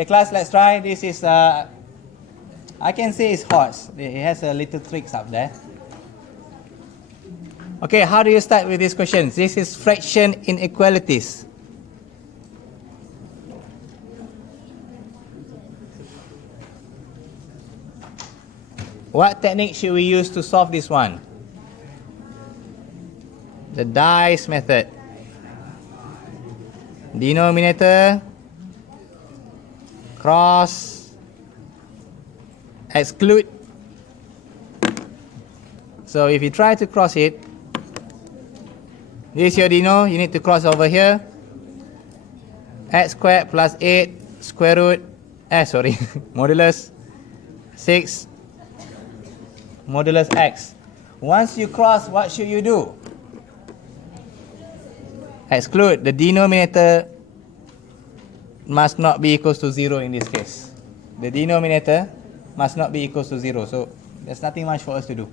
Okay, class, let's try. This is, I can say it's HOTS. It has a little tricks up there. Okay, how do you start with these questions? This is fraction inequalities. What technique should we use to solve this one? The dice method. Denominator, cross, exclude. So if you try to cross it, this is your deno, you need to cross over here. X squared plus 8 square root, modulus 6 modulus x. Once you cross, what should you do? Exclude. The denominator must not be equals to 0 in this case. The denominator must not be equals to 0. So there's nothing much for us to do.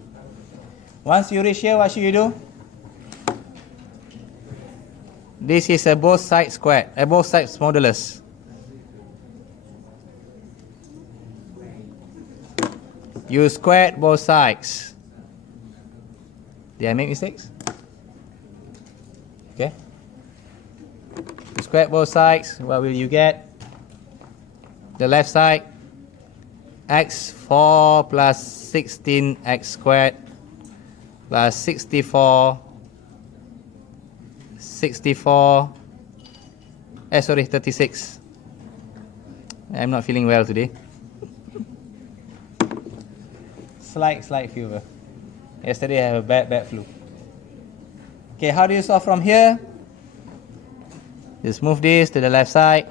Once you reach here, what should you do? This is a both sides squared, both sides modulus. You squared both sides. Did I make mistakes? Okay. You squared both sides. What will you get? The left side, x4 plus 16x squared plus 36. I'm not feeling well today. Slight fever. Yesterday I have a bad flu. Okay, how do you solve from here? Just move this to the left side.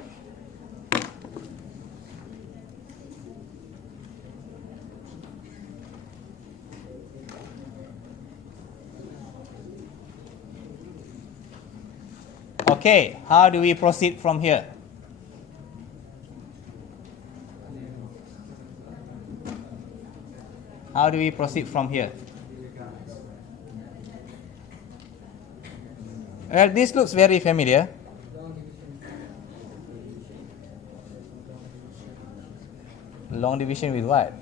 Okay, how do we proceed from here? How do we proceed from here? Well, this looks very familiar. Long division with what?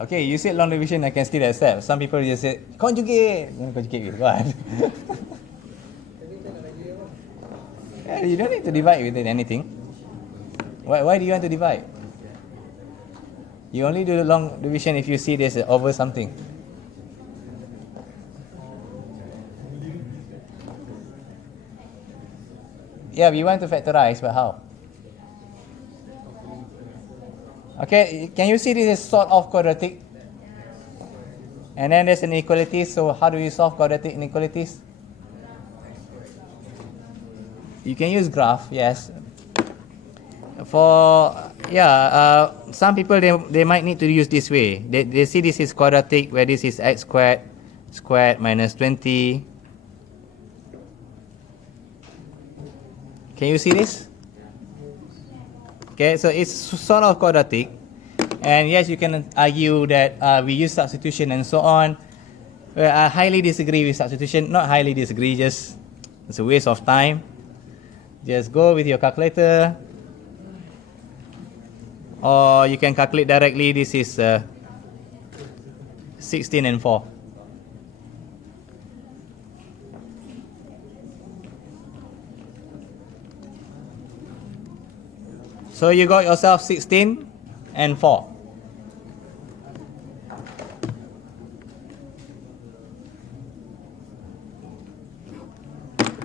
Okay, you said long division, I can still accept. Some people just say conjugate. Conjugate with what? Yeah, you don't need to divide with anything. Why do you want to divide? You only do the long division if you see this over something. Yeah, we want to factorize, but how? Okay, can you see this is sort of quadratic? And then there's an inequality, so how do you solve quadratic inequalities? You can use graph, yes. Some people they might need to use this way. They see this is quadratic, where this is x squared minus 20. Can you see this? Okay, so it's sort of quadratic, and yes, you can argue that we use substitution and so on. Well, I highly disagree with substitution. Not highly disagree, just it's a waste of time. Just go with your calculator, or you can calculate directly. This is 16 and 4. So you got yourself 16 and 4.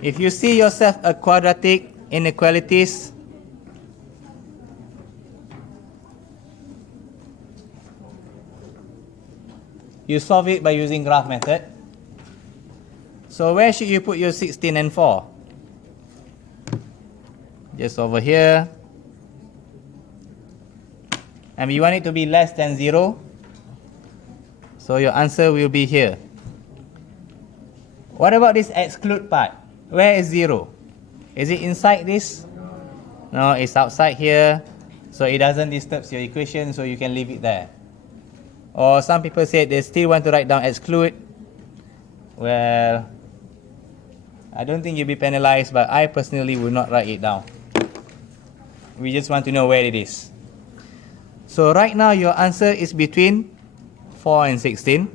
If you see yourself a quadratic inequalities, you solve it by using graph method. So where should you put your 16 and 4? Just over here. And we want it to be less than 0. So your answer will be here. What about this exclude part? Where is 0? Is it inside this? No, it's outside here. So it doesn't disturb your equation, so you can leave it there. Or some people say they still want to write down exclude. Well, I don't think you'll be penalized, but I personally will not write it down. We just want to know where it is. So right now your answer is between 4 and 16.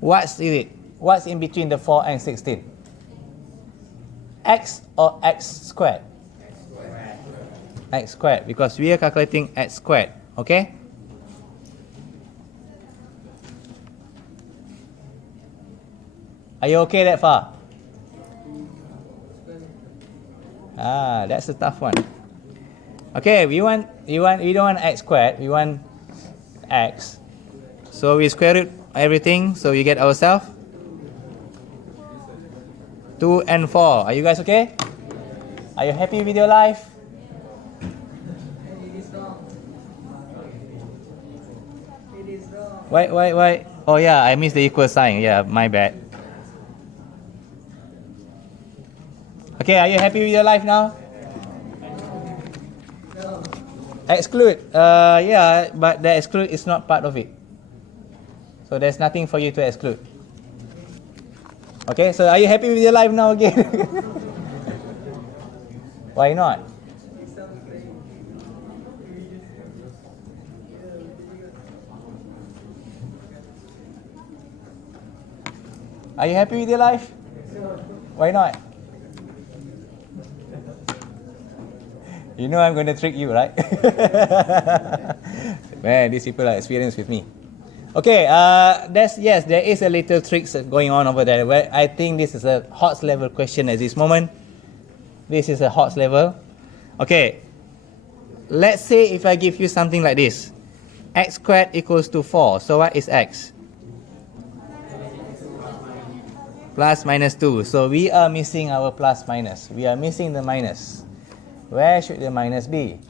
What's it? What's in between the 4 and 16? X or x squared? X squared, because we are calculating x squared. Okay? Are you okay that far? That's a tough one. Okay, we don't want x squared, we want x. So we square root everything, so we get ourselves 2 and 4. Are you guys okay? Are you happy with your life? Why? Oh yeah, I missed the equal sign. Yeah, my bad. Okay, are you happy with your life now? Exclude. Yeah, but the exclude is not part of it. So there's nothing for you to exclude. Okay, so are you happy with your life now again? Why not? Are you happy with your life? Why not? You know I'm going to trick you, right? Man, these people are experienced with me. Okay, there is a little tricks going on over there. Where I think this is a HOTS level question at this moment. This is a HOTS level. Okay, let's say if I give you something like this. X squared equals to 4. So what is x? Plus minus 2. So we are missing our plus minus. We are missing the minus. Where should the minus be?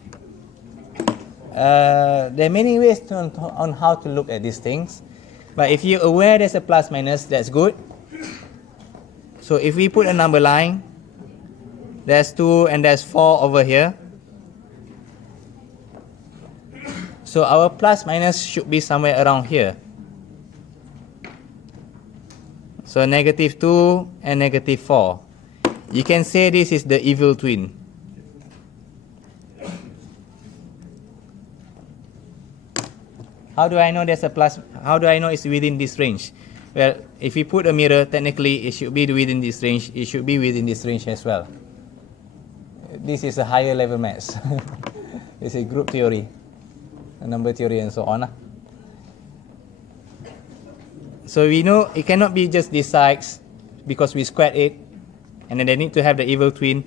There are many ways on how to look at these things. But if you're aware there's a plus minus, that's good. So if we put a number line, there's 2 and there's 4 over here. So our plus minus should be somewhere around here. So negative 2 and negative 4. You can say this is the evil twin. How do I know there's a plus? How do I know it's within this range? Well, if we put a mirror, technically it should be within this range. It should be within this range as well. This is a higher level maths. This is group theory, number theory, and so on. So we know it cannot be just these sides because we squared it, and then they need to have the evil twin.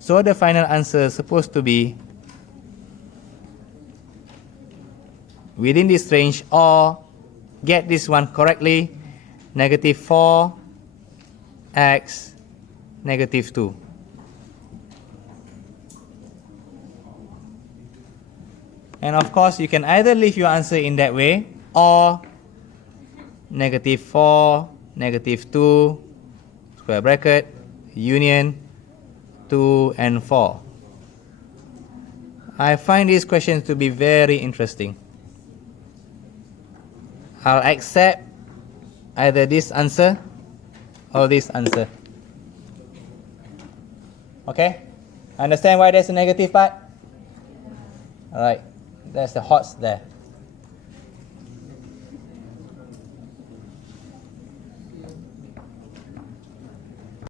So the final answer is supposed to be within this range, or get this one correctly, negative 4 x negative 2. And of course, you can either leave your answer in that way, or negative 4, negative 2, square bracket, union 2 and 4. I find these questions to be very interesting. I'll accept either this answer or this answer. Okay? Understand why there's a negative part? Alright, there's the HOTS there.